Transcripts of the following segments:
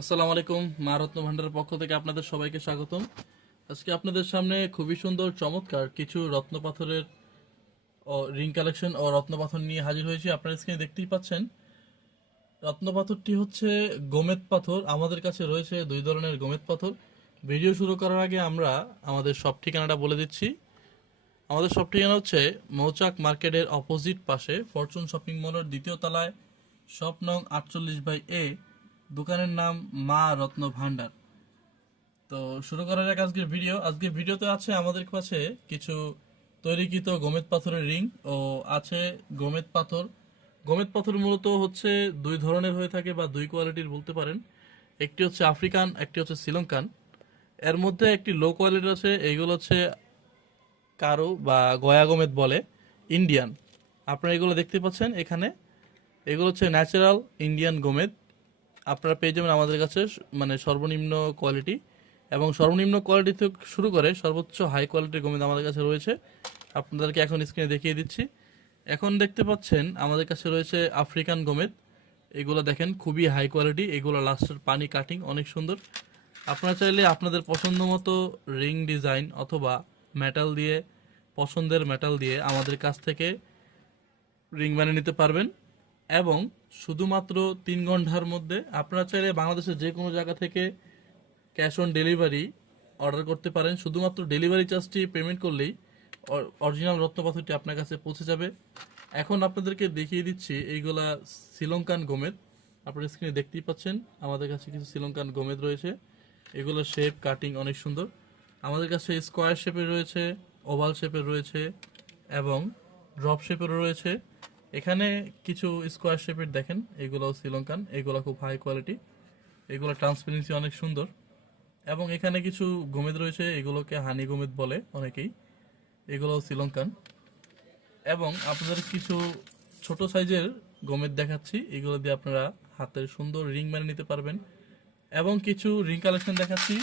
আসসালামু আলাইকুম। মা রত্ন ভান্ডারের পক্ষ থেকে আপনাদের সবাইকে স্বাগতম। আজকে আপনাদের সামনে খুবই সুন্দর চমৎকার কিছু রত্ন পাথরের রিং কালেকশন ও রত্ন পাথর নিয়ে হাজির হয়েছি। আপনারা স্ক্রিনে দেখতেই পাচ্ছেন রত্ন পাথরটি হচ্ছে গোমেদ পাথর। আমাদের কাছে রয়েছে দুই ধরনের গোমেদ পাথর। ভিডিও শুরু করার আগে আমরা আমাদের সব ঠিকানাটা বলে দিচ্ছি। আমাদের সব ঠিকানা হচ্ছে মৌচাক মার্কেটের অপোজিট পাশে ফরচুন শপিং মলের দ্বিতীয় তলায়, শপ নং 48/A। দোকানের নাম মা রত্ন ভান্ডার। তো শুরু করার আগে আজকের ভিডিওতে আছে আমাদের কাছে কিছু তৈরিকৃত গোমেদ পাথরের রিং ও আছে গোমেদ পাথর। গোমেদ পাথর মূলত হচ্ছে দুই ধরনের হয়ে থাকে বা দুই কোয়ালিটির বলতে পারেন। একটি হচ্ছে আফ্রিকান, একটি হচ্ছে শ্রীলঙ্কান। এর মধ্যে একটি লো কোয়ালিটির আছে, এইগুলো হচ্ছে কারো বা গয়া গোমেদ বলে, ইন্ডিয়ান। আপনারা এগুলো দেখতে পাচ্ছেন এখানে, এগুলো হচ্ছে ন্যাচারাল ইন্ডিয়ান গোমেদ। আপনারা পেয়ে যাবেন আমাদের কাছে মানে সর্বনিম্ন কোয়ালিটি এবং সর্বনিম্ন কোয়ালিটি থেকে শুরু করে সর্বোচ্চ হাই কোয়ালিটির গোমেদ আমাদের কাছে রয়েছে। আপনাদেরকে এখন স্ক্রিনে দেখিয়ে দিচ্ছি। এখন দেখতে পাচ্ছেন আমাদের কাছে রয়েছে আফ্রিকান গোমেদ। এগুলো দেখেন খুবই হাই কোয়ালিটি, এগুলো লাস্টের পানি কাটিং অনেক সুন্দর। আপনারা চাইলে আপনাদের পছন্দ মতো রিং ডিজাইন অথবা মেটাল দিয়ে, পছন্দের মেটাল দিয়ে আমাদের কাছ থেকে রিং বানিয়ে নিতে পারবেন। এবং শুধুমাত্র 3 ঘন্টার মধ্যে আপনারা চাইলে বাংলাদেশের যে কোনো জায়গা থেকে ক্যাশ অন ডেলিভারি অর্ডার করতে পারেন। শুধুমাত্র ডেলিভারি চার্জটি পেমেন্ট করলেই অরিজিনাল রত্নপাথরটি আপনার কাছে পৌঁছে যাবে। এখন আপনাদেরকে দেখিয়ে দিচ্ছি এইগুলা শ্রীলঙ্কান গোমেদ। আপনারা স্ক্রিনে দেখতেই পাচ্ছেন আমাদের কাছে কিছু শ্রীলঙ্কান গোমেদ রয়েছে। এগুলো শেপ কাটিং অনেক সুন্দর। আমাদের কাছে স্কোয়ার শেপের রয়েছে, ওভাল শেপের রয়েছে এবং ড্রপ শেপেরও রয়েছে। এখানে কিছু স্কোয়ার শেপের দেখেন, এগুলো শ্রীলঙ্কান, এগুলো খুব হাই কোয়ালিটি, এগুলো ট্রান্সপারেন্সি অনেক সুন্দর। এবং এখানে কিছু গোমেদ রয়েছে, এগুলোকে হানি গোমেদ বলে অনেকেই, এগুলো শ্রীলঙ্কান। এবং আপনাদের কিছু ছোট সাইজের গোমেদ দেখাচ্ছি, এগুলো দিয়ে আপনারা হাতের সুন্দর রিং বানিয়ে নিতে পারবেন। এবং কিছু রিং কালেকশন দেখাচ্ছি।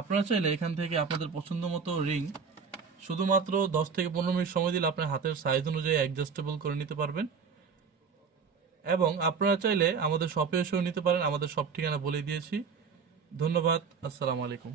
আপনারা চাইলে এখান থেকে আপনাদের পছন্দ মতো রিং শুধুমাত্র 10 থেকে 15 মিনিট সময় দিলে আপনার হাতের সাইজ অনুযায়ী অ্যাডজাস্টেবল করে নিতে পারবেন। এবং আপনারা চাইলে আমাদের শপে এসেও নিতে পারেন। আমাদের সব ঠিকানা বলে দিয়েছি। ধন্যবাদ। আসসালামু আলাইকুম।